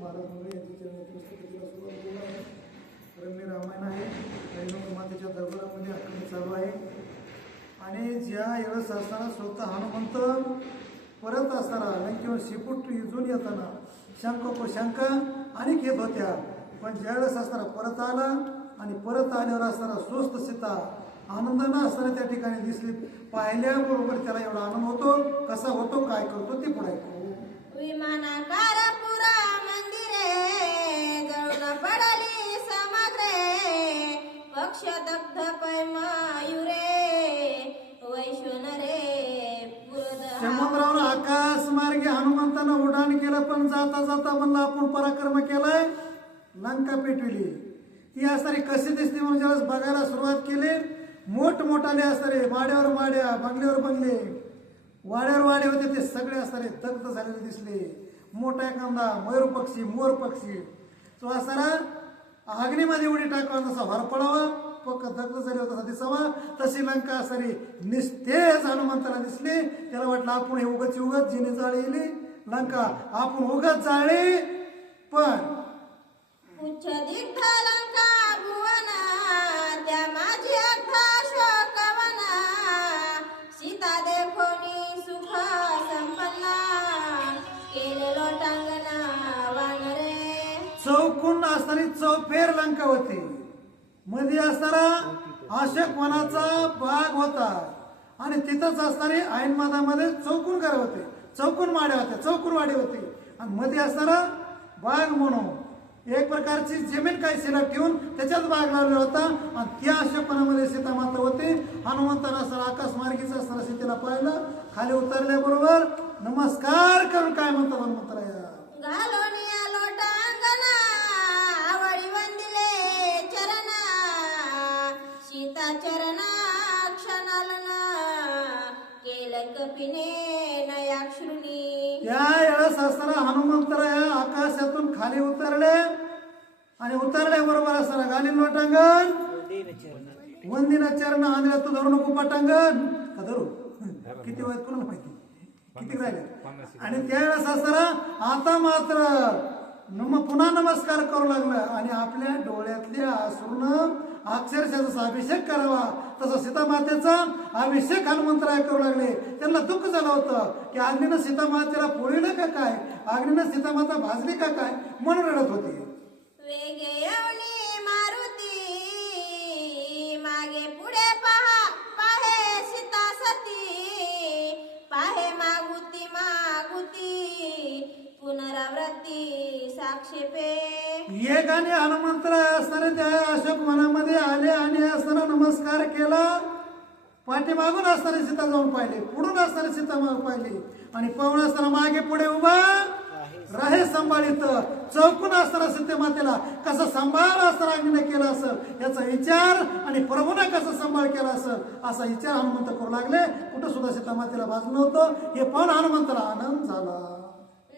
महाराज मंडळी यांच्या चरणी पुस्तकाला सुरुवात केली आहे. रम्य रामायण आहे आणि मातेच्या दरबारामध्ये अखंड चालू आहे. आणि ज्या वेळेस असताना स्वतः हनुमंत परत असताना लंकेवर शिपूट युजून येताना शंका अनेक येत होत्या, पण ज्यावेळेस असताना परत आला आणि परत आल्यावर असताना स्वस्त सीता आनंदानं असताना त्या ठिकाणी दिसली. पाहिल्याबरोबर त्याला एवढा आनंद होतो. कसा होतो, काय करतो ते पुढे ऐकू. विमानाकार पुरा मंदिरे जळून पडली समग्रे, पक्ष दग्ध पै मयुरे वैश्वन रे समुद्रावर आकाश मार्गे हनुमंतानं उड्डाण केलं, पण जाता जाता म्हणलं आपण पराक्रम केलाय, लंका पेटविली. ती असणारी कशी दिसते म्हणून ज्यावेळेस बघायला सुरुवात केली, मोठमोठाले असणारे माड्यावर माड्या, बंगल्यावर बंगले, वाड्यावर वाडे होते ते सगळे असणारे दग्ध झालेले दिसले. मोठा एखादा मयूर पक्षी, मोर पक्षी तो असणारा अग्नीमध्ये उडी टाकावा जसा व्हार पडावा पक्क दग्ध झाले होता दिसावा, तशी लंका असणारी निस्तेज हनुमंताला दिसली. त्याला वाटलं आपण हे उगच जिने जाळली लंका, आपण उगच जाळली. पण उच्च दिग्ध लंका भुवना, त्या माझी अग्धा शोकवना, सीता देखोनी सुख संपन्ना, केले लोटांगना वानरे. चौकून असणारी चौफेर लंका होती. मध्ये असणारा अशोक वनाचा बाग होता आणि तिथंच असणारे ऐन मादामध्ये चौकून घर होते, चौकून माड्या होत्या, चौकून वाडे होते. आणि मध्ये असणारा बाग म्हणून एक प्रकारची जमीन काही शिल्लक ठेवून त्याच्यात बाग लावलेला होता. आणि त्या अशोकवनामध्ये सीता माता होती. हनुमंतानं असणारा आकाश मार्गीचा असणारा सीतेला पाहिलं. खाली उतरल्याबरोबर नमस्कार करून काय म्हणतात हनुमंतराया, घालोनिया लोटांगना, आवडी वंदिले चरणा, सीता चरणा क्षणालना, केलं कपिने नयाक्षुणी. त्या वेळेस असताना हनुमंतराया आकाशातून खाली उतरले आणि उतरल्याबरोबर असताना घालीन लोटांगण, वंदिना चरण, आंध्रा तू धरू नको पटांगण का धरू, किती वय कोणाला माहिती किती राहिले. आणि त्यावेळेस असताना आता मात्र पुन्हा नमस्कार करू लागलं आणि आपल्या डोळ्यातले अश्रून अक्षरशः जसा अभिषेक करावा तसा सीता मातेचा अभिषेक हनुमंतराय करू लागले. त्यांना दुःख झालं होतं की अग्नीनं सीता मातेला पोळीलं का काय, अग्नीनं सीता माता भाजली का काय, म्हणून रडत होती. वेगे येऊनी मारुती, मागे पुढे पहा पाहे सीता सती, पाहे मागुती पुनरावृत्ती साक्षेपे. एक आणि हनुमंतराय असताना त्या अशोक वनामध्ये आले आणि असताना नमस्कार केला. पाठीमागून असणारी सीता जाऊन पाहिली, पुढून असणारी सीता पाहिली आणि पाहून असताना मागे पुढे उभा राहे सांभाळित. चौकून असताना सीते मातेला कसा सांभाळ असताना अग्नीने केला असेल याचा विचार आणि प्रभूने कसा सांभाळ केला असेल असा विचार हनुमंत करू लागले. कुठं सुद्धा सीता मातेला भाजलं नव्हतं. हे पाहून हनुमंताला आनंद झाला.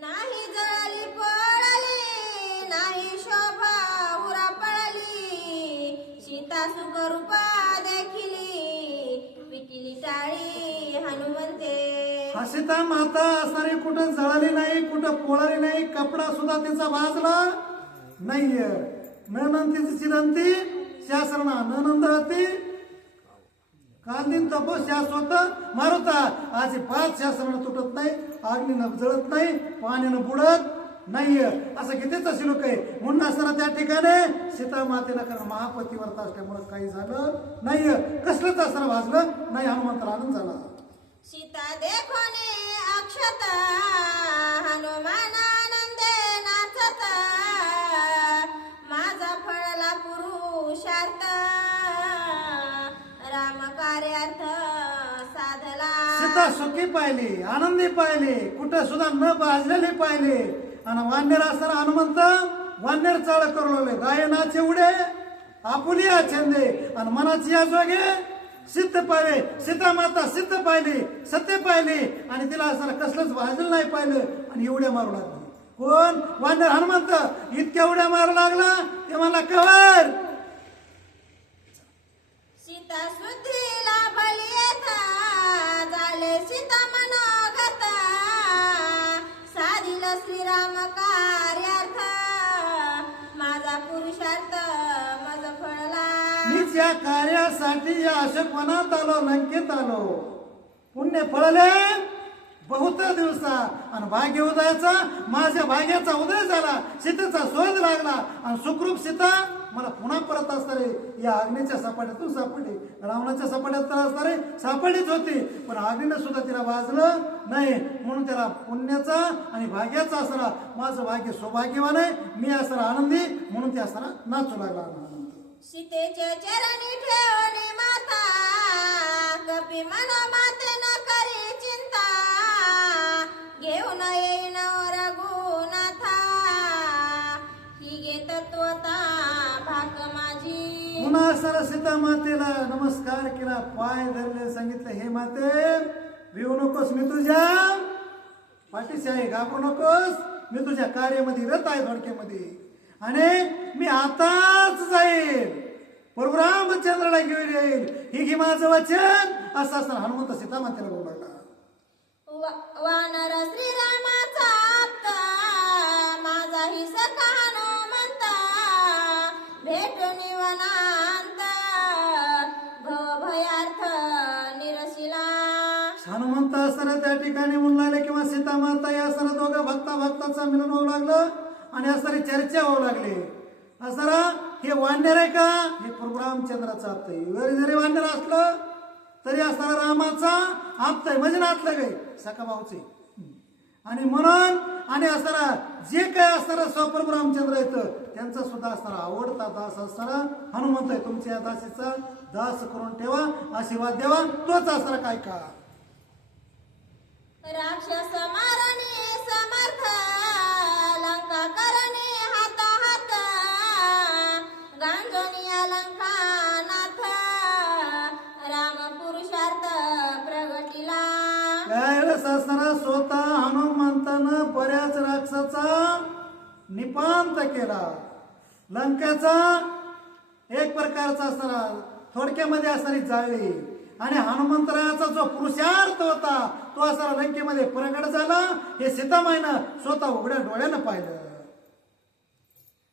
नाही जळली पळली, नाही शोभा हुरा पळली, सीता सुखरूपा देखिली, पिटिली टाळी हनुमंते. हा सीता माता असणारी कुठं जळाली नाही, कुठं पोळाली नाही, कपडा सुद्धा तिचा भाजला नाहीये. न नंतीची चिरंती शास्त्रणा न नंदती कांदीन तपो शाश्वत मारुता. आज पाच शास्त्रानं तुटत नाही, अग्नीनं जळत नाही, पाण्यानं बुडत नाहीये असं कितीच शिलोक आहे. म्हणून असताना त्या ठिकाणी सीता मातेला कारण महापतिव्रत असल्यामुळे काही झालं नाहीये, कसलंच असताना भाजलं नाही. हनुमंताला आनंद झाला. सीता देखोने अक्षता, हनुमान आनंदे नाचता, माझा फळला पुरुषार्थ, राम कार्यार्थ साधला. सीता सुखी पाहिली, आनंदी पाहिली, कुठं सुद्धा न भाजलेली पाहिली. आणि वानर असताना हनुमंत वानर चाळ करू लागले. गायनाचे उडे आपुलिया छंदे आणि मनाची आजोगे सिद्ध पाहिले. सीता माता सिद्ध पाहिली, सत्य पाहिली आणि तिला असताना कसलंच भाजलं नाही पाहिलं आणि एवढ्या मारू लागली. कोण? वानर हनुमंत. इतक्या उड्या मारू लागला ते मला कवर. सीता सुधीला बलियता, झाले सीता मनोगता, साधिल श्रीराम कार्यार्थ, पुरुषार्थ मज फळला. मीच या कार्यासाठी या अशोकवनात आलो, लंकेत आलो. पुण्य फळले बहुत दिवसा आणि भाग्य उदयाचा, माझ्या भाग्याचा उदय झाला, सीतेचा शोध लागला आणि सुखरूप सीता मला पुन्हा परत असणारे या अग्नीच्या सपाट्यातून सापडली. रावणाच्या सपाट्यात तर असणारे सापडलीच होती, पण अग्नीनं सुद्धा तिला वाजलं नाही. म्हणून त्याला पुण्याचा आणि भाग्याचा असणारा माझं भाग्य सौभाग्यवान आहे, मी असणारा आनंदी, म्हणून ते असणारा नाचू लागला. सीतेचे चरणी ठेवणे माता, कपी मन माते न करी चिंता, घेऊन येईन रघुनाथा, ही घे तत्वता भाक माझी. पुन्हा सर सीता मातेला नमस्कार केला, पाय धरले, सांगितलं हे माते भिवू नकोस, मी तुझ्या पाठीशी आहे, घाबरू नकोस, मी तुझ्या कार्यामध्ये रत आहे, थोडक्यामध्ये. आणि मी आताच जाईल, प्रभू रामचंद्राला घेऊन येईल, ही घे माझं वचन. असं असताना हनुमंत सीता मातेला बोलू लागला. वानर श्रीरामाचा आप्त, माझा ही सखा हनुमंत, भेटून वनांत, भयार्थ निरशिला. हनुमंत असताना त्या ठिकाणी म्हणू लागले किंवा सीता माता या असताना दोघं भक्ताचा मिलन होऊ लागलं आणि असणारी चर्चा होऊ लागली. असताना हे वानर आहे का, हे प्रभू रामचंद्राचं आप्त आहे. जरी वानर असलं तरी असणारा रामाचा आप्त आहे, म्हणजे नातलं गे सखा भाऊचे. आणि म्हणून आणि असणारा जे काय असणारा स्वप्रभू रामचंद्र येतं त्यांचा सुद्धा असणारा आवडता दास असणारा हनुमंत आहे. तुमच्या या दासीचा दास करून ठेवा, आशीर्वाद द्यावा, तोच असणारा काय का. राक्षस मारणे समर्थ, लंका करणे हाता हात, गांजोनी अलंका नाथ, राम पुरुषार्थ प्रगटीला. त्यावेळेस असणारा स्वतः हनुमंतानं बऱ्याच राक्षसाचा निपांत केला. लंकेचा एक प्रकारचा असणारा थोडक्यामध्ये असणारी जाळली आणि हनुमंतरायाचा जो पुरुषार्थ होता तो असणारा लंकेमध्ये प्रगट झाला. हे सीतामाईनं स्वतः उघड्या डोळ्यानं पाहिलं.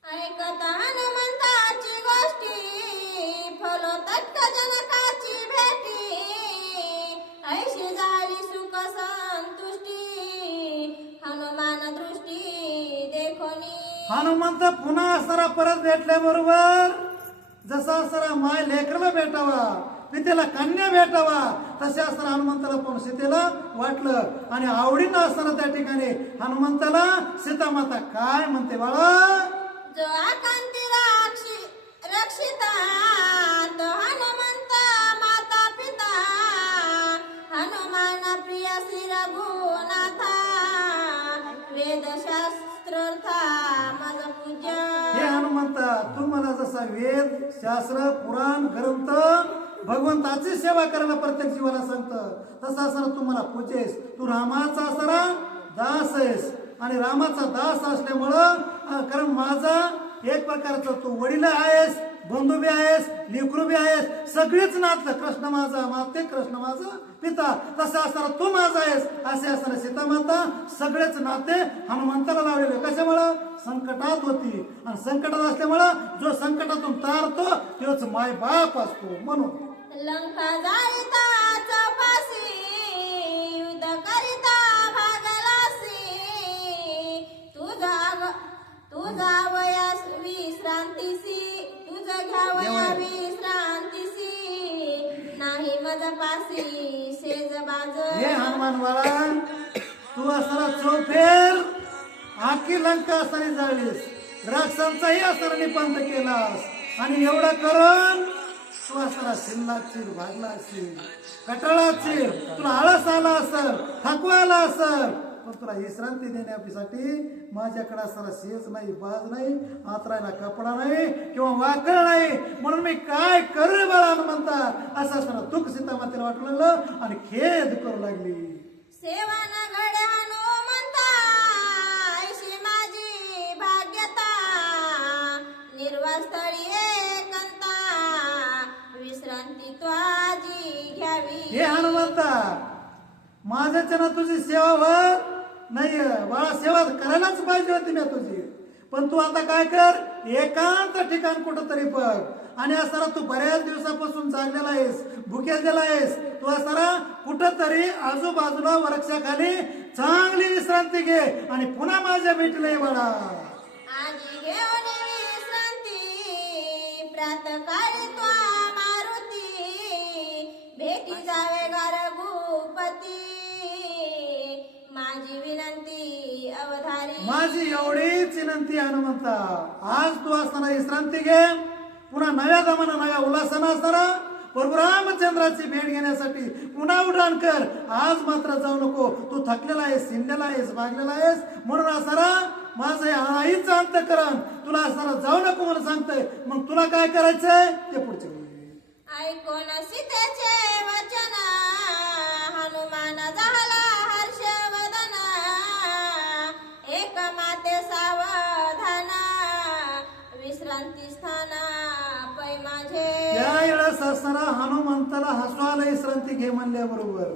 ऐकता हनुमंताची गोष्टी, फलो तत्क जनकाची भेटी, ऐशी झाली सुख संतुष्टी, हनुमान दृष्टी देखोनी. हनुमंत पुन्हा असणारा परत भेटल्याबरोबर जसा असणारा माय लेकराला भेटावा, पितेला कन्या भेटावा, तसे असताना हनुमंताला पण सीतेला वाटलं आणि आवडीनं असताना त्या ठिकाणी हनुमंताला सीता माता काय म्हणते, बाळा जो आकांती रक्षिता, तो हनुमंत माता पिता, हनुमान प्रिय श्री रघुनाथा, वेदशास्त्रर्था मज पूज्य. हे हनुमंता, तू मला जसा वेद शास्त्र पुराण ग्रंथ भगवंताची सेवा करायला प्रत्येक जीवाला सांगतं, तसा असणार तू मला पूजेस. तू रामाचा असणारा दास आहेस आणि रामाचा दास असल्यामुळं कारण माझा एक प्रकारचा तू वडील आहेस, बंधू बी आहेस, लेकरू बी आहेस, सगळेच नातलं. कृष्ण माझा माते, कृष्ण माझा पिता, तसं असताना तू माझा आहेस. असे असताना सीता माता सगळेच नाते हनुमंताला लावलेले. कशामुळं, संकटात होती आणि संकटात असल्यामुळं जो संकटातून तारतो तोच माय बाप असतो. म्हणून लंका जाळीता चौपासी, युद्ध करिता भागलासी, तुझा वयास विश्रांतीसी, तुझ घ्यावया विश्रांतीसी, नाही मजपासी सेज बाज. हे हनुमान बाळा, तू असणारा चौफेर आखी लंका असताना जाळलीस, राक्षसांचाही असताना निपांत केलास आणि एवढं करून तू असताना शिल्लाशील, भागला असेल, कटाळाशील, तुला आळस आला असेल, थकवा आला असेल, पण तुला विश्रांती देण्यासाठी माझ्याकडे असणारा शेज नाही, बाज नाही, आतरायला कपडा नाही किंवा वाकळ नाही, म्हणून मी काय करू बाळा म्हणता. असं असताना दुःख सीता मातेला वाटू लागलं आणि खेद करू लागली. सेवा न घडे हनुमंता, ऐशी माझी भाग्यता, निर्वास्थळी एकंता, विश्रांती त्वाजी घ्यावी. हे हनुमंता, माझ्याच्या ना तुझी सेवा होत नाही बाळा, सेवा करायलाच पाहिजे होती मी तुझी, पण तू आता काय कर, एकांत ठिकाण कुठंतरी बघ आणि असताना तू बऱ्याच दिवसापासून जागलेला आहेस, भुकेलेला आहेस, तू असताना कुठंतरी आजूबाजूला वृक्षाखाली चांगली विश्रांती घे आणि पुन्हा माझ्या भेटीला ये बाळा. आजी घेऊन विश्रांती प्रातकाळी त्वा मारुती भेटी जावे गारगुपती माझी विनंती अवधारी. माझी एवढीच विनंती हनुमंता, आज तू असताना विश्रांती घे, पुन्हा नव्या दमानं नव्या उल्हासानं असताना प्रभू रामचंद्राची भेट घेण्यासाठी पुन्हा उड्डाण कर. आज मात्र जाऊ नको, तू थकलेला आहेस, शिंदेला आहेस, भागलेला आहेस, म्हणून असताना माझं आईचं अंतःकरण तुला असताना जाऊ नको म्हणून सांगतंय. मग तुला काय करायचंय ते पुढचे ऐकून सीतेचे वचन हनुमान झाला हर्षवदन एक माते सावधान विश्रांती स्थान पै माझे. त्यावेळेस असताना हनुमंताला हसू आलं विश्रांती घे म्हणल्याबरोबर.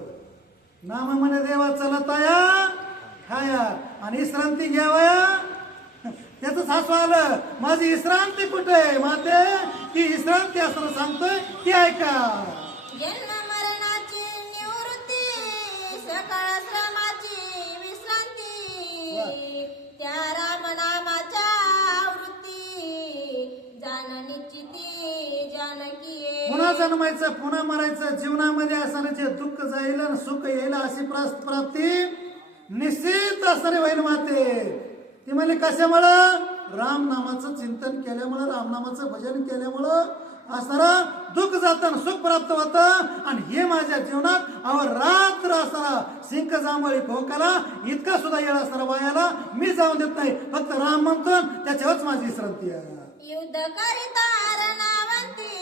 नाम म्हणे देवा चलताया खाया आणि विश्रांती घ्यावया, त्याच हसू आलं. माझी विश्रांती कुठे माते, ती विश्रांती असताना सांगतोय ती ऐका. जन्म मरणाची निवृत्ती सकळ श्रमाची विश्रांती त्या रामनामाच्या आवृत्ती जाण निश्चिती जानकी. पुन्हा जन्मायचं, पुन्हा मरायचं, जीवनामध्ये असताना जे दुःख जाईल आणि सुख येईल अशी प्राप्ती निश्चित असणारे होईल माते. ती म्हणली कशामुळं, राम नामाचं चिंतन केल्यामुळं, रामनामाचं भजन केल्यामुळं असणारं दुःख जातं, सुख प्राप्त होतं. आणि हे माझ्या जीवनात अहोरात्र असणारा सिंक जांभळी खोकाला इतका सुद्धा येळ असणारा वायाला मी जाऊन देत नाही. फक्त राम म्हणतो, त्याच्यावरच माझी विश्रांती आहे. युद्ध करिता रणावंती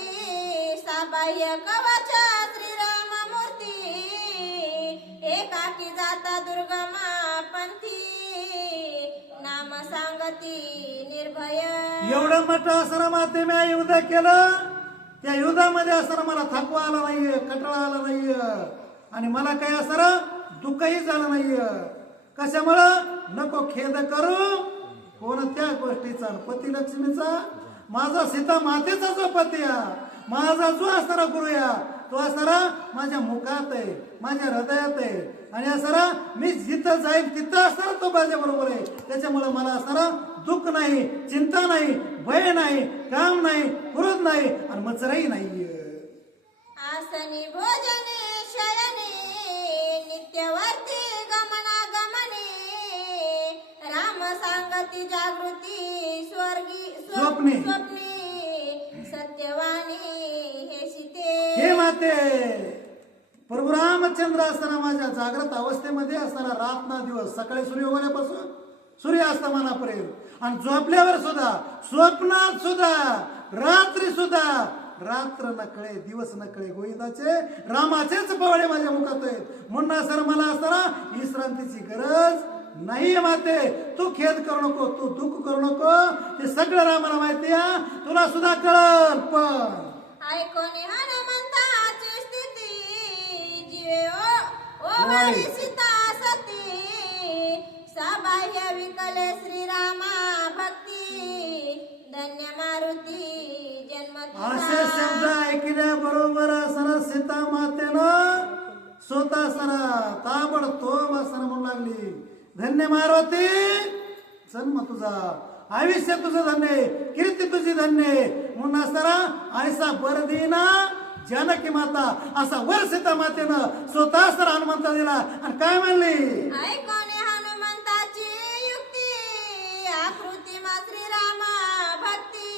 साबाह्य कवच श्रीराम मूर्ती एकाकी जाता दुर्गम पंथी नाम सांगती निर्भय. एवढं मोठं असताना माते मी युद्ध केलं, त्या युद्धामध्ये असताना मला थकवा आला नाहीये, कटाळा आला नाहीये आणि मला काही असताना दुःखही झालं नाहीये. कशामुळं, नको खेद करू कोणत्या गोष्टीचा, पती लक्ष्मीचा, माझा सीता मातेचा जो पती आहे, माझा जो असणारा गुरु या, तो असणारा माझ्या मुखात आहे, माझ्या हृदयात आहे. आणि असणारा मी जिथं जाईल तिथं असणारा तो माझ्या बरोबर आहे. त्याच्यामुळे मला असणारा दुःख नाही, चिंता नाही, भय नाही, काम नाही, क्रोध नाही आणि मत्सरही नाही. आसनी भोजने शयने नित्यवर्ती गमनागमने राम सांगती जागृती स्वर्गी स्वप्ने. सत्यवाणी हे सीते. हे माते, प्रभू रामचंद्र असताना माझ्या जागृत अवस्थेमध्ये असताना रात ना दिवस, सकाळी सूर्य उगवल्यापासून सूर्यास्तमानापर्यंत आणि झोपल्यावर सुद्धा, स्वप्नात सुद्धा, रात्री सुद्धा, रात्र नकळे दिवस नकळे गोविंदाचे रामाचेच पवळे माझ्या मुखात आहेत. म्हणून सर मला असताना विश्रांतीची गरज नाही माते. तू खेद करू नको, तू दुःख करू नको, ते सगळं रामाला माहिती आहे, तुला सुद्धा कळल. पण ऐकोन हनुमंताची स्थिती जीवे ओवाळी सीता सती साबाह्य विकले श्रीरामा भक्ती धन्य मारुती जन्म असे शब्द ऐकल्याबरोबर असताना सीता मातेनं स्वतः असताना ताबडतोब असताना म्हणू लागली, धन्य मारुती, जन्म तुझा, आयुष्य तुझं धन्य, कीर्ती तुझी धन्य. म्हणून असताना ऐसा बर देना जानकी माता, असा वर सीता मातेनं स्वतः असताना हनुमंता दिला. आणि काय म्हणली, ऐकोने हनुमंताची युक्ती आकृती मा श्रीरामा भक्ती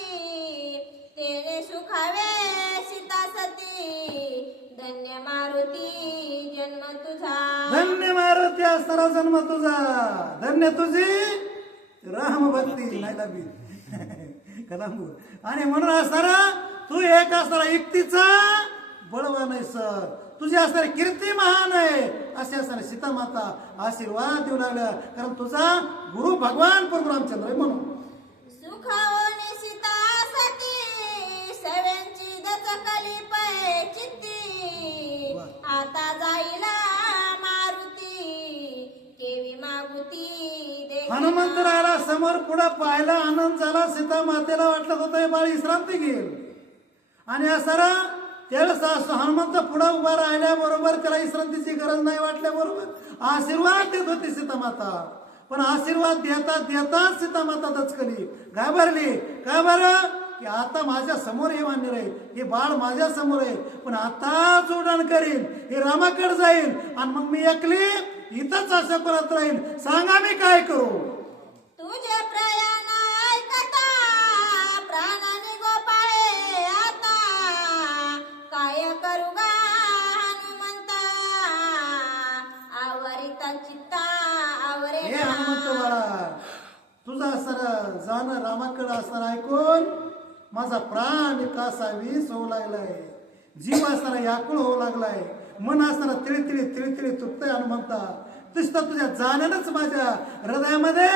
तेने सुखावे सीता सती धन्य मारुती जन्म तुझा. धन्य मारुती असताना जन्म तुझा, धन्य तुझी राम भक्ती नाही लाभी कलांबूर. आणि म्हणून असताना तू एक असताना युक्तीचा बळवान आहे सर, तुझी असणारी कीर्ती महान आहे. असे असणारे सीता माता आशीर्वाद देऊ लागल्या, कारण तुझा गुरु भगवान प्रभू रामचंद्र आहे. म्हणून सुखावणे सीता सती सव्यांची दचकली पै चित्ती आता जाईला मारुती केवी मागुती दे हनुमंतरायाला समोर पुढे पाहायला आनंद झाला. सीता मातेला वाटलं होतं हे बाळ विश्रांती घेईल आणि असं त्यावेळेस हनुमंत पुढे उभा राहिल्याबरोबर त्याला विश्रांतीची गरज नाही वाटल्याबरोबर आशीर्वाद देत होती सीता माता. पण आशीर्वाद देता देताच सीता माता दचकली, घाबरली. का बरं? की आता माझ्या समोर हे वानर आहे, हे बाळ माझ्या समोर आहे, पण आताच उड्डाण करील, हे रामाकडे जाईल आणि मग मी एकली इथंच अशा करत राहील. सांगा मी काय करू? तुझे प्रयाण ऐकता प्राणाने गोपाळे आता काय करू गा हनुमंता आवरिता चित्ता आवरे हे हनुमंत बाळा, तुझा असणार जाणं रामाकडे असणार ऐकून माझा प्राण कासा वीस होऊ लागलाय, जीव असताना याकुळ होऊ लागलाय, मन असताना तिळतिळी तिळतिळी तुटतंय. हनुमंता नुसतं तुझ्या जाण्यानंच माझ्या हृदयामध्ये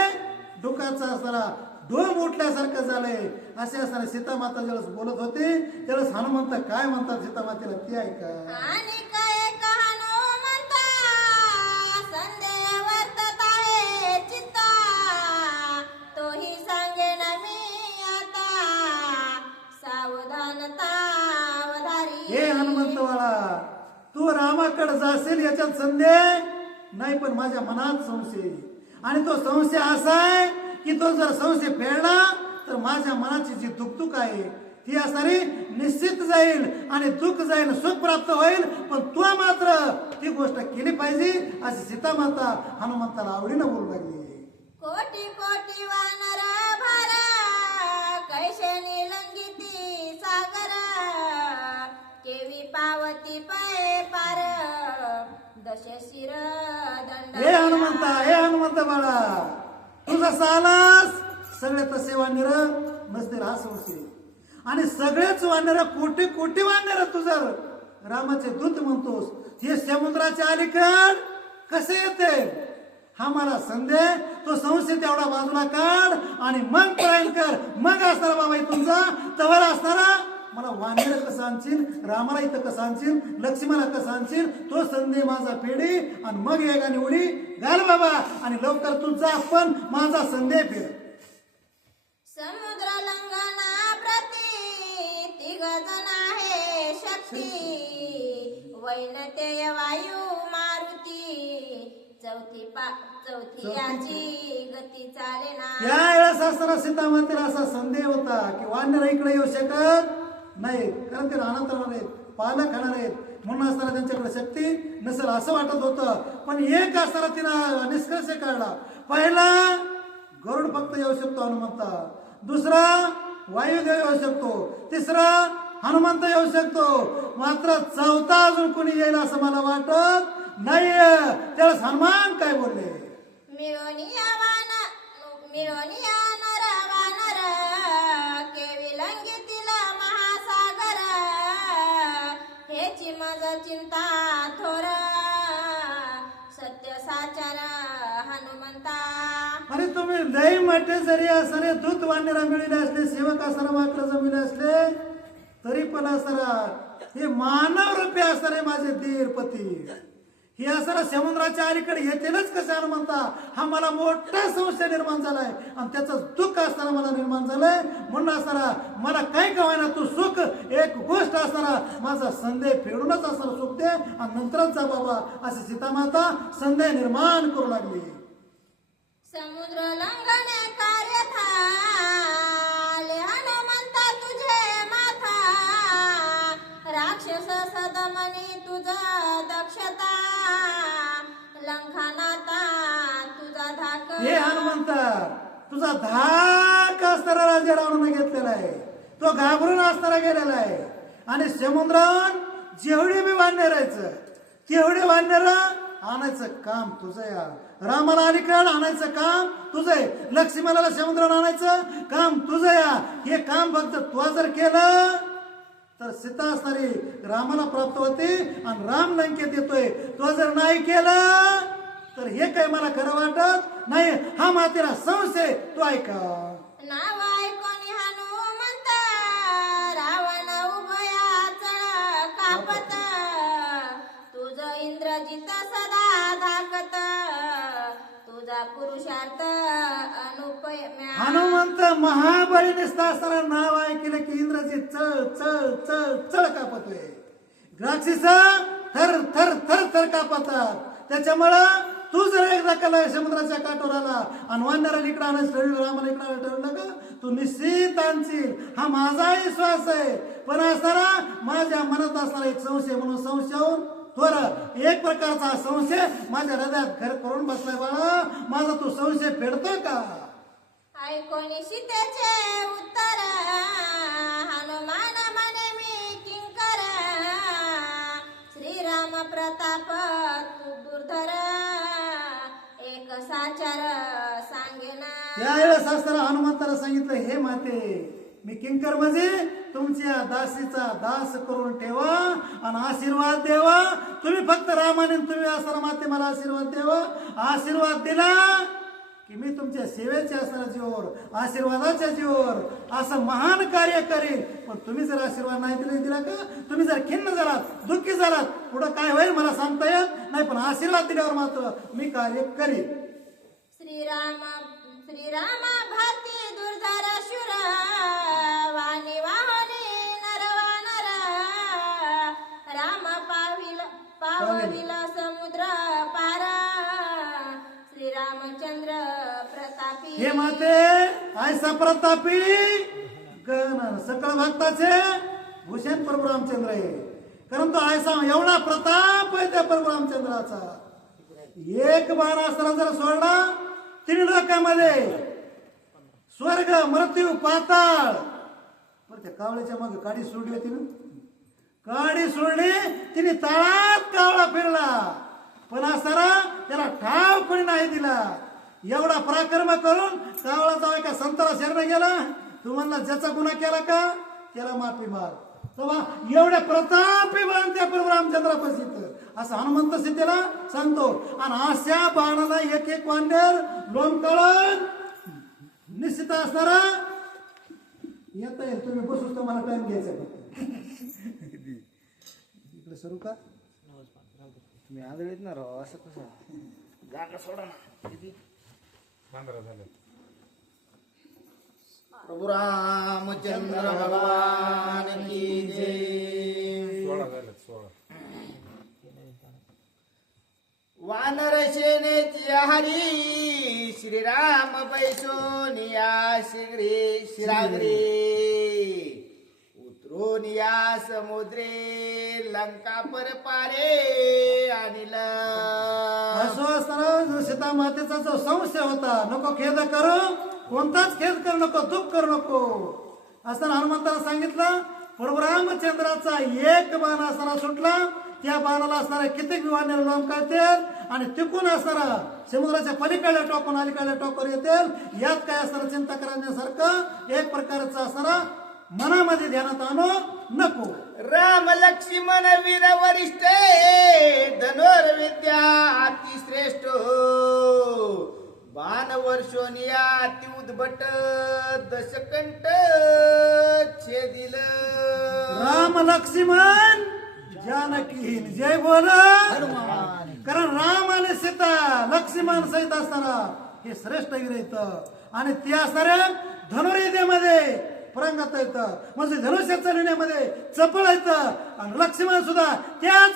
दुःखाचा असताना डोम उठल्यासारखं झालंय. असे असताना सीता माता ज्यावेळेस बोलत होते त्यावेळेस हनुमंत काय म्हणतात सीता मातेला ती ऐका. आणि काय हनुमंता संदेह वर्तत आहे चित्ता तोही सांगेन मी आता सावधानता अवधारी. हे हनुमंतवाळा, तू रामाकडे जाशील याच्यात संदेह नाही, पण माझ्या मनात संशय, आणि तो संशय असा आहे की तो जर संशय फेडला तर माझ्या मनाची जी दुखदुख आहे ती असणारी निश्चित जाईल आणि दुःख जाईल, सुख प्राप्त होईल. पण तू मात्र ती गोष्ट केली पाहिजे अशी सीता माता हनुमंताला आवडीनं बोलू लागली. कोटी कोटी वानर भार कैसे निलंगिती सागर केवी पावती पाय पार दशे शिर दंड. हे हनुमंत बाळा, तू जसा आलास सगळे तसे वानर नसतील हा संशय, आणि सगळेच वानर कोटी कोटी वानर तू जर रामाचे दूत म्हणतोस, हे समुद्राच्या अलीकड कसे येते हा मला संदेह. तो संशय तेवढा बाजूला काढ आणि मग प्रयाण कर. मग असणारा बाबा इथून जा, तवर असणारा मला वानर कसं आणशील, रामाला इथं कसं आणशील, लक्ष्मणाला कसं आणशील, तो संदेह माझा फेडी आणि मग वेगाने उडी घाल बाबा, आणि लवकर तू जा पण माझा संदेह फेड. समुद्र लंघना प्रती तिघ जण आहे शक्ती वैनतेय वायू मारुती चौथी याची गती चाले ना. या वेळेस असताना सीता मातेला असा संदेह होता की वानर इकडे येऊ शकत नाहीत, कारण ते राहणार राहणार आहेत, पालक खाणार आहेत, म्हणून असताना त्यांच्याकडे शक्ती नसेल असं वाटत होतं. पण एक असताना तिनं निष्कर्ष काढला. पहिला गरुड फक्त येऊ शकतो हनुमंता, दुसरा वायुदेव येऊ शकतो, तिसरा हनुमंत येऊ शकतो, मात्र चौथा अजून कोणी येईल असं मला वाटत नाही. त्यावेळेस हनुमान काय बोलले? मिळून या नर वानर केवी लंघितील महासागर हेची मज चिंता थोर सत्य साचार हनुमंता. अरे तुम्ही लई मोठे जरी असणारे दूत वानरा मिळले असले, सेवक असणारा मात्र जमिले असले, तरी पण असणारा हे मानव रूपी असणारे माझे धीर पती हे असणारा समुद्राच्या अलीकडे येतीलच कसे हनुमंता, हा मला मोठा संशय निर्माण झालाय आणि त्याचं दुःख असताना मला निर्माण झालंय. म्हणून असणारा मला काय कवायना तू सुख एक गोष्ट असणारा माझा संदेह फेडूनच असणारा सुख दे आणि नंतरच जा बाबा अशी सीता माता संदेह निर्माण करू लागली. समुद्र लंघने कार्य थाले हनुमंता तुझे माथा राक्षस सदमनी तुझा दक्षता लंघनाता तुझा धाक. हे हनुमंता, तुझा धाक असणारा राजा रावणाने घेतलेला आहे, तो घाबरून असणारा गेलेला आहे, आणि समुद्रात जेवढे बी वानर राहायचं तेवढे वानर आणायचं काम तुझं, या रामाला अलीकडे आणायचं काम तुझं, लक्ष्मणाला समुद्रात आणायचं काम तुझं. या हे काम फक्त तू जर केलं तर सीता असणारी रामाला प्राप्त होते आणि राम लंकेत येतोय. तो जर नाही केलं तर हे काही मला खरं वाटत नाही. हा मातेला संशय. तू ऐका नाव ऐकोनी हनुमंत रावण उभया चढ कापत तुझ इंद्रजित सदा धाकत तुझा पुरुषार्थ अनुपम्या. हनुमंत महाबळी निसता असताना नाव ऐकलं की इंद्रजी चळ चळ चळ चळ कापतोय. राक्षस थर थर थर थर कापतात. त्याच्यामुळं तू जर एकदा केला समुद्राच्या काठोराला आणि वानराला इकडं आणायचं ठरवलं, रामाला इकडं आणायचं ठरवलं का तू निश्चित आणशील, हा माझा विश्वास आहे. पण असताना माझ्या मनात असणारा एक संशय म्हणून संशयाहून थोर एक प्रकारचा संशय माझ्या हृदयात घर करून बसलाय. बाळा माझा तू संशय फेडतो का? ऐकोनी सीतेचे उत्तर हनुमान म्हणे मी किंकर. श्रीराम प्रताप तू दुर्धर एक साचार सांगेना. त्यावेळेस असताना हनुमंताला सांगितलं, हे माते मी किंकर म्हणजे तुमच्या दासीचा दास करून ठेवा आणि आशीर्वाद देवा. तुम्ही फक्त रामाने तुम्ही असताना माते मला आशीर्वाद देवा. आशीर्वाद दिला की मी तुमच्या सेवेचे असणाऱ्या जीवावर आशीर्वादाच्या जीवावर असं महान कार्य करीन. पण तुम्ही जर आशीर्वाद नाही दिला का, तुम्ही जर खिन्न झालात दुःखी झालात, पुढं काय होईल मला सांगता येत नाही. पण आशीर्वाद दिल्यावर मात्र मी कार्य करीन. श्रीराम भारती दुर्धर शूर वाणी वाहनी नरवानर. राम पावविला समुद्र पार. श्रीरामचंद्र प्रतापी. हे माते ऐसा प्रतापी गण सकळ भक्ताचे भूषण प्रभू रामचंद्र आहे. कारण तो ऐसा एवढा प्रताप आहे त्या प्रभू रामचंद्राचा. एक बाण असताना जर सोडला तीन लोकांमध्ये स्वर्ग मृत्यू पाताळ. बरं त्या कावळ्याच्या मग काडी सोडली होती ना, काडी सोडली तिने तळात कावळा फिरला. पण असताना त्याला ठाव कोणी नाही दिला. एवढा पराक्रम करून कावळा जाऊ एका संताला शरण गेला. तुम्हाला ज्याचा गुन्हा केला का त्याला माफी माग. तेव्हा एवढ्या प्रतापी बाण त्या प्रभू रामचंद्रापाशी असं हनुमंत सीतेला सांगतो. आणि अशा बाणाला एक एक वानर लोंबकळून निश्चित असणारा येता येईल. तुम्ही बसूच तुम्हाला टाइम घ्यायचा. इकडे सरू का तुम्ही आदळीत ना राव, असं कसं जागा सोडा ना. किती 15 झाले. प्रभू रामचंद्र भगवान की जय. 16 झाले 16. वानर सेनेची हरी श्रीराम बैसोनिया शिराग्रे उतरून या समुद्रे लंका पर पारे आणिल. असं असताना सीता मातेचा जो संशय होता, नको खेद करू, कोणताच खेद करू नको, दुःख करू नको असताना हनुमंताला सांगितलं. प्रभू रामचंद्राचा एक बाण असताना सुटला. त्या बाणाला असणारा कित्येक विमानाला लांब काढतील आणि तिकून असणारा समुद्राच्या पलीकडल्या टोकून अलीकडल्या टोकावर येतील. यात काय असणारा चिंता करण्यासारखं एक प्रकारचं असणारा मनामध्ये ध्यानात आणू नको. राम लक्ष्मण वीर वरिष्ठ धनुर्विद्या अति श्रेष्ठ. बाण वर्षोनिया अति उद्भट दशकंठ छेदिल. राम लक्ष्मण जानकी जय बोल. कारण राम आणि सीता लक्ष्मण सहित असताना हे श्रेष्ठ वीर येत आणि ते असणाऱ्या धनुर्विद्येमध्ये परंगत येत, म्हणजे धनुष्य चालवण्यामध्ये चपळ येत. आणि लक्ष्मण सुद्धा त्याच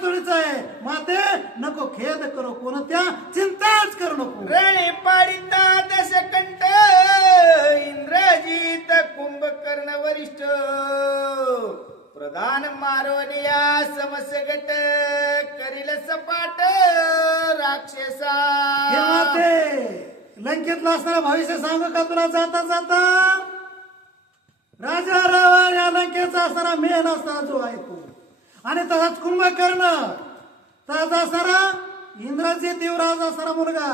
जोडीचा आहे. माते नको खेद करू, कोणत्या चिंताच करू नको. रणे पाडिता दशकंठ इंद्रजित कुंभकर्ण वरिष्ठ. प्रधान मारोनिया समसगट करील सपाट राक्षसा. हे माते लंकेतला असणारा भविष्य सांगू का तुला जाता जाता? राजा रावण या लंकेचा असणारा मेन असणारा जो आहे तो, आणि तसाच कुंभकर्ण, तसाच असणारा इंद्रजित युवराज असणारा मुलगा,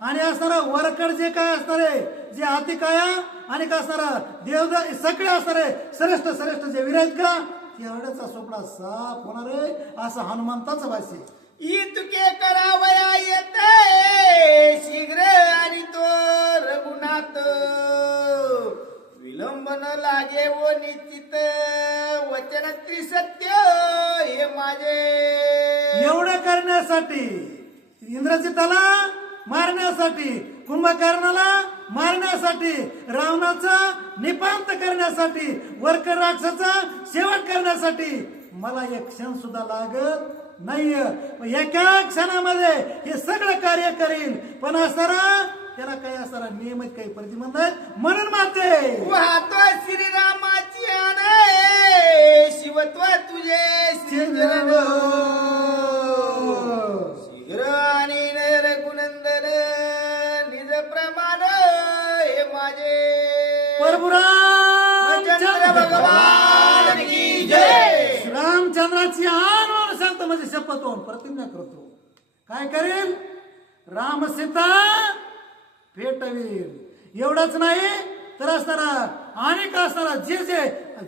आणि असणारा वरकड जे काय असणारे जे हातीकाया आणि का असणारा देवदा सगळे असणारे श्रेष्ठ जे वीर आहेत का, एवढ्याचा सोपडा साफ होणार आहे असं हनुमंताचं भाष्य. इतके करावया येते शीघ्र आणि तो रघुनाथ. विलंब न लागे व निश्चित वचन त्रिसत्य हे माझे. एवढं करण्यासाठी इंद्रजिताला मारण्यासाठी, कुंभकर्णाला मारण्यासाठी, रावणाचा निपांत करण्यासाठी, वरकर राक्षसाचा शेवट करण्यासाठी मला एक क्षण सुद्धा लागत नाहीये. एका क्षणामध्ये हे सगळं कार्य करील. पण असताना त्याला काही असताना नियमित काही प्रतिबंध आहेत. म्हणून माते वाहतो श्रीरामाची आणे शिवत्व तुझे श्रीचरण शीघ्र आणि रघुनंदन निज प्रमाण हे माझे परशुराम भगवान की जय. रामचंद्राची आण सांगतो म्हणजे शपथ होऊन प्रतिज्ञा करतो. काय करेल? राम सीता भेटवील. एवढंच नाही तर असताना अनेक असताना जे जे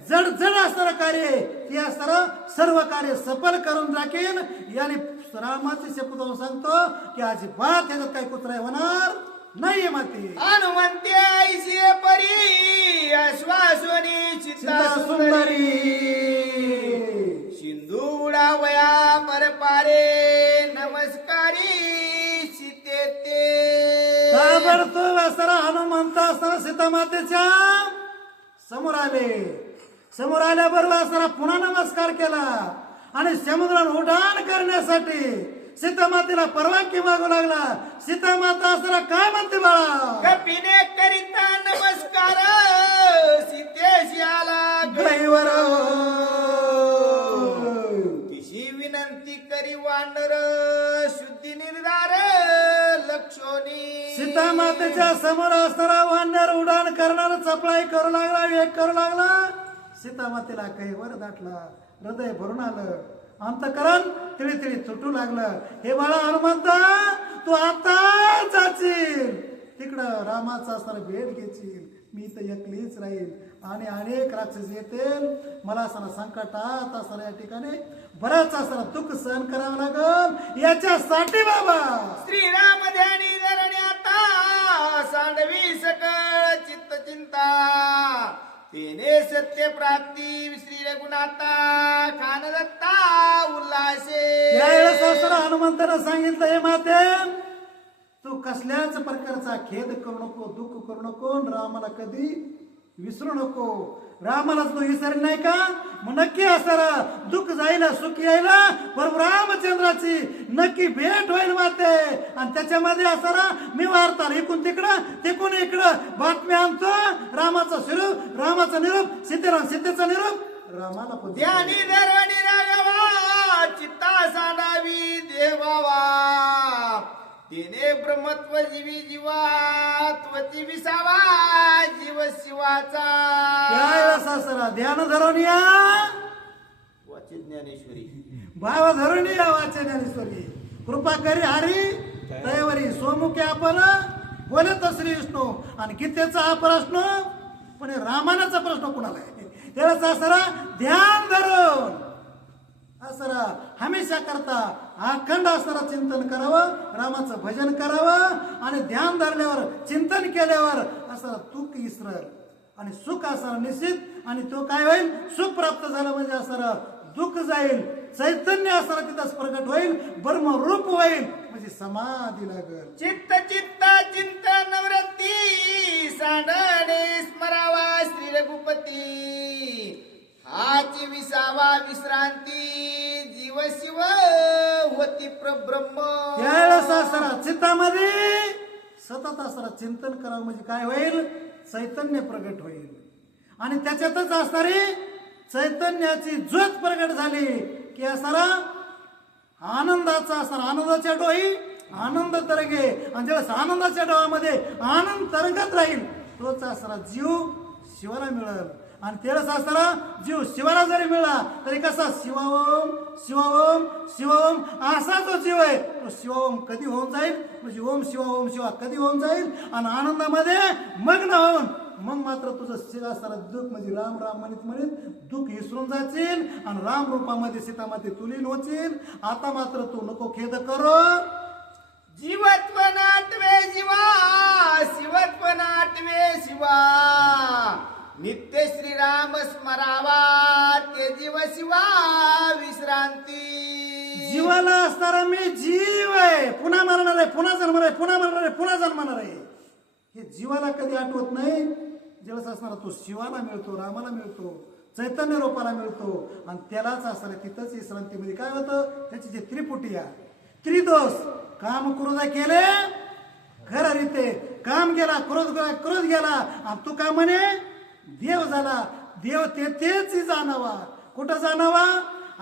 जड जड असणारं कार्य ते असताना सर्व कार्य सफल करून टाकेल. याने रामाची शपथ होऊन सांगतो की अजिबात त्याच्यात काही कुत्रा होणार नाहीये. माती हनुमंते ऐसे परी आश्वासनी चित्ता सुंदरी सिंधू उडावया परपारे नमस्कारी सीते ते. ताबडतोब असताना हनुमंत असताना सीतामातेच्या समोर आले. समोर आल्याबरोबर असताना पुन्हा नमस्कार केला आणि समुद्रात उड्डाण करण्यासाठी सीतामातेला परवानगी मागू लागला. सीतामाता असताना काय म्हणते बाळा? कपिने करिता नमस्कार सीतेशी आला गैवर तिशी विनंती करी वानर शुद्धी निर्धार लक्षोनी. सीतामातेच्या समोर असताना वानर उड्डाण करणार चपळाई करू लागला, वेग करू लागला. सीतामातेला काही वर दाटला, हृदय भरून आलं, अंतकरण तिळी तिळी तुटू लागलं. हे बाळा हनुमंता, तू आता जाशील तिकडं रामाचा असताना भेट घेशील. मी तर एकलीच राहील आणि अनेक राक्षस येतील. मला असताना संकटात असताना या ठिकाणी बराच असताना दुःख सहन करावं लागल. याच्यासाठी बाबा श्रीराम ध्यानी धरणे आता सांडवी सकळ चित्त चिंता तेने सत्य प्राप्ती श्री रघुनाथा खान दत्ता उल्हासे. यावेळेस असताना हनुमंतानं सांगितलं, हे माते तू कसल्याच प्रकारचा खेद करू नको, दुःख करू नको, रामाला कधी विसरू नको. रामाला तू विसर नाही का? मग नक्की असताना दुःख जाईल, सुख येईल, पण रामचंद्राची नक्की भेट होईल माते. आणि त्याच्यामध्ये असताना मी वार्ताल इकून तिकडं तिकून इकडं बातम्या आणतो. रामाचा स्वरूप, रामाचा निरूप, सीतेचा निरूप रामाला पण ध्यानी धरणी राघवा चित्ता सांडावी देवावा तिने ब्रह्मत्व जीवी जीवा त्वची विसावा जीव शिवाचा. त्यावेळेस असताना ध्यान धरून या, वाचित ज्ञानेश्वरी भाव धरून या वाचे ज्ञानेश्वरी. कृपा करी हरी तयवरी सोमुखे आपण बोलत श्री विष्णू. आणि गीतेचा हा प्रश्न पण रामानाचा प्रश्न कुणाला आहे? त्यावेळेस असताना ध्यान धरून असरा हमेशा करता अखंड असताना चिंतन करावं, रामाचं भजन करावं. आणि ध्यान धरल्यावर चिंतन केल्यावर असं दुःख इसरल आणि सुख असणार निश्चित. आणि तो काय होईल? सुख प्राप्त झालं म्हणजे असणार दुःख जाईल, चैतन्य असणार तिथंच प्रकट होईल, ब्रह्मरूप होईल म्हणजे समाधी लागल. चित्त चित्त चिंतन वृत्ती सांडणे स्मरावा श्री रघुपती हाची विसावा विश्रांती जीव शिव होती प्रब्रह्म. त्यावेळेस असताना चित्तामध्ये सतत असताना चिंतन करावं म्हणजे काय होईल? चैतन्य प्रगट होईल. आणि त्याच्यातच असणारी चैतन्याची ज्योत प्रगट झाली की असणारा आनंदाचा असणार आनंदाच्या डोही आनंद तरंगे. आणि ज्यावेळेस आनंदाच्या डोळ्यामध्ये आनंद तरंगत राहील तोच असणारा जीव शिवाला मिळेल. आणि तेवढंच असताना जीव शिवाला जरी मिळाला तरी कसा शिवाओम शिवाओम शिवाओम असा जो जीव आहे तो शिवाओम कधी होऊन जाईल म्हणजे ओम शिवा कधी होऊन जाईल. आणि आनंदामध्ये मग्न होऊन मग मात्र तुझं शिव असताना दुःख म्हणजे राम राम म्हणत दुःख विसरून जाशील आणि राम रूपामध्ये सीतामध्ये तुलीन होशील. आता मात्र तू नको खेद करो. जीवत्व नाटवे जीवा शिवत्व नाटवे शिवा नित्य श्रीराम स्मरावा ते जीव शिवा विश्रांती. जीवाला असणारा मी जीव आहे, पुन्हा मरणार आहे, पुन्हा जन्मणार आहे, पुन्हा मरणार आहे, पुन्हा जन्मणार आहे. हे जीवाला कधी आठवत नाही. ज्यावेळेस असणारा तो शिवाला मिळतो, रामाला मिळतो, चैतन्य रूपाला मिळतो आणि त्यालाच असणार तिथंच विश्रांतीमध्ये काय होतं, त्याची जे त्रिपुटिया त्रिदोष काम क्रोध केले खरं रीते काम गेला, क्रोध गेला आणि तू का म्हणे देव झाला. देव तेच जाणावा. कुठं जाणावा?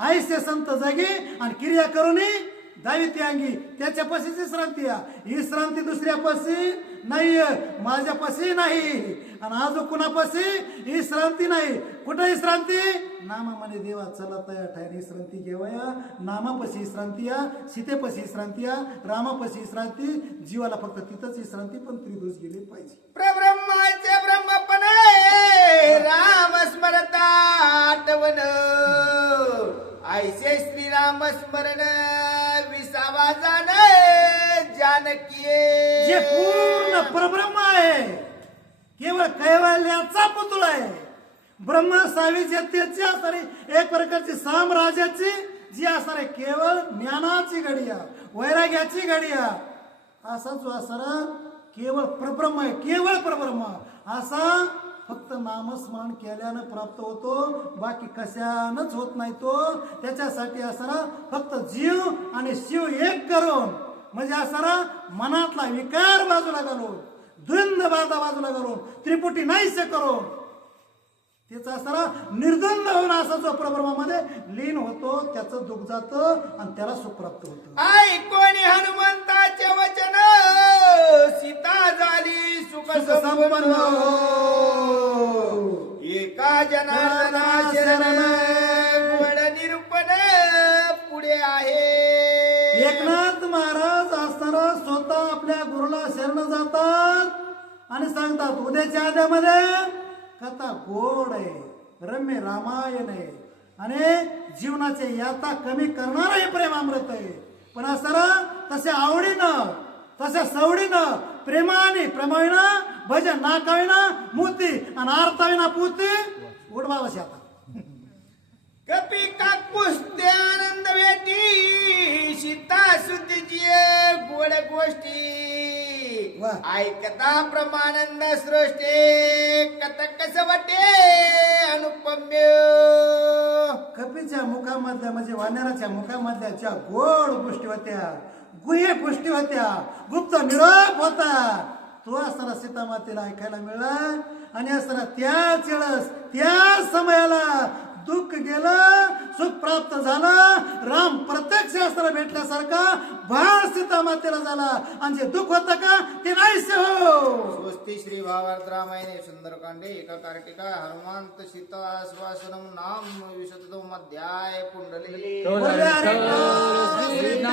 आयसे संत जगे आणि क्रिया करून दावी ती अंगी. त्याच्यापाशीच विश्रांती आहे. विश्रांती दुसऱ्यापाशी नाही, माझ्यापाशी नाही आणि अजून कुणापाशी विश्रांती नाही. कुठं विश्रांती? नामा म्हणे देवा चला तया ठाय विश्रांती घेवया. नामापाशी विश्रांती या, सीतेपाशी विश्रांती या, रामापाशी विश्रांती. जीवाला फक्त तिथंच विश्रांती, पण त्रिदोष गेले पाहिजे. प्रब्रह्माचे ब्रह्मपणे राम स्मरता आठवण ऐसे श्रीराम स्मरण विसावा जानकी जे पूर्ण परब्रह्म आहे, केवळ कैवल्याचा पुतळा आहे. ब्रह्म सावित्र्याची असणारी एक प्रकारची साम्राज्याची जी असणारी केवळ ज्ञानाची घडी आहे, वैराग्याची घडी आहे. असा जो असणारा केवळ परब्रह्म आहे, केवळ परब्रह्म असा फक्त नामस्मरण केल्यानं प्राप्त होतो, बाकी कशानच होत नाही. तो त्याच्यासाठी असणारा फक्त जीव आणि शिव एक करून, म्हणजे असणारा मनातला विकार बाजूला घालून, द्वंद्व बाजूला घालून, त्रिपुटी नाहीसे करून त्याचा असणारा निर्द्वंद होऊन असा जो परब्रह्मामध्ये लीन होतो, त्याचं दुःख जातं आणि त्याला सुख प्राप्त होतं. ऐकोणी हनुमंताचे वचन सीता झाली सुख संपन्न एका जनार्दना शरण वड निरूपण पुढे आहे. एकनाथ महाराज असताना स्वतः आपल्या गुरुला शरण जातात आणि सांगतात उद्याच्या आद्यामध्ये कथा गोड आहे, रम्य रामायण आहे आणि जीवनाचे याता कमी करणारा हे प्रेमामृत आहे. पण असं तसे आवडीनं, तशा सवडीनं, प्रेमाविना भजन नाकाविना मोती आणि आरताविना पोती उडवावं शेतात. कपी कापुसते आनंद भेटी सीता सुतीची गोड गोष्टी वा. ऐकता प्रमानंद सृष्टी कथ कस वाटे अनुपम्य. कपीच्या मुखामधल्या म्हणजे वानराच्या मुखामधल्या ज्या गोड गोष्टी होत्या, गुह्य गोष्टी होत्या, गुप्त निरोप होता, तो असताना सीतामातेला ऐकायला मिळाला. आणि असताना त्याच वेळेस त्या समयाला दुःख गेलं, सुख प्राप्त झालं. राम प्रत्यक्ष असताना भेटल्यासारखा भाव सीतामातेला झाला आणि जे दुःख होतं का ते नाहीसे हो. स्वस्ती श्री भावार्थ रामायणे सुंदरकांडे एका कार्तिका हनुमंत सीता आश्वासनम नाम विशदम अध्याय पुंडली. बोले हरी कृष्ण.